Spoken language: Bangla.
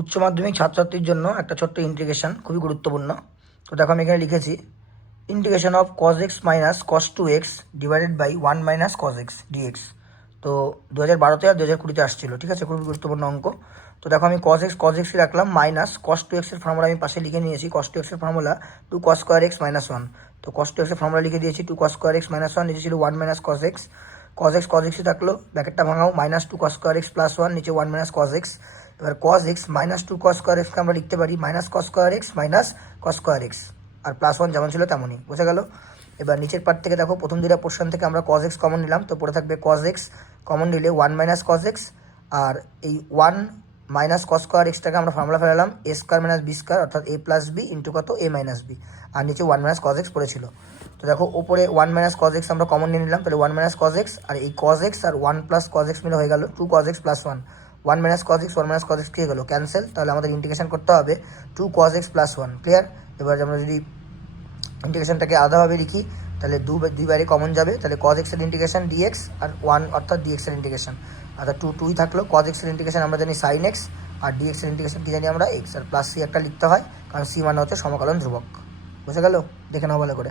উচ্চ মাধ্যমিক ছাত্রছাত্রীর জন্য একটা ছোট্ট ইন্টিগ্রেশন খুবই গুরুত্বপূর্ণ। তো দেখো আমি এখানে লিখেছি integration of cos x minus cos two x divided by 1 - cos x dx. তো 2012-তে আর 2020-তে আসছিল, ঠিক আছে, খুবই গুরুত্বপূর্ণ অঙ্ক। তো দেখো আমি কজ এক্সই রাখলাম, মাইনাস কস টু এক্সের ফর্মুলা আমি পাশে লিখে নিয়েছি। কস টু এক্সের ফর্মুলা 2 cos² x - 1। তো কস টু এক্সের ফর্মুলা লিখে দিয়েছি 2 cos² x - 1, নিচে ছিল 1 - cos x। কজ এক্সই থাকলো, ব্র্যাকেটটা ভাঙাও, -2 cos² x+1, নিচে 1 - cos x। এবার cos x -2 cos²x-কে আমরা লিখতে পারি -cos² x cos²x, আর +1 যেমন ছিল তেমনই, বোঝা গেল। এবার নিচের পার্ট থেকে দেখো, প্রথম দুইটা পোর্শন থেকে আমরা cos x কমন নিলাম, তো পড়ে থাকবে cos x। কমন নিলে 1 - cos x, আর এই 1 - cos²x-টাকে আমরা ফর্মুলা ফেলালাম a² - b² অর্থাৎ a + b ইন্টু কত a - b, আর নিচে 1 - cos x পড়েছিল। তো দেখো ওপরে 1 - cos x আমরা কমন নিয়ে নিলাম, তাহলে 1 - cos x, আর এই cos x আর 1 + cos x মিলে হয়ে গেল 2 cos x + 1। 1 - cos x 1 - cos x কি হয়ে গেল, ক্যান্সেল। তাহলে আমাদের ইন্টিগ্রেশন করতে হবে 2 cos x + 1, ক্লিয়ার। এবার আমরা যদি ইন্টিগ্রেশনটাকে আলাদাভাবে লিখি, তাহলে দুইবারে কমন যাবে, তাহলে cos x এর ইন্টিগ্রেশন dx, আর 1 অর্থাৎ dx এর ইন্টিগ্রেশন, অর্থাৎ 2 থাকলো। cos x এর ইন্টিগ্রেশন আমরা জানি sin x, আর dx এর ইন্টিগ্রেশন কি জানি আমরা x, আর +c একটা লিখতে হয়, কারণ c মানে হচ্ছে সমকলন ধ্রুবক। বুঝে গেল? দেখে নাও ভালো করে।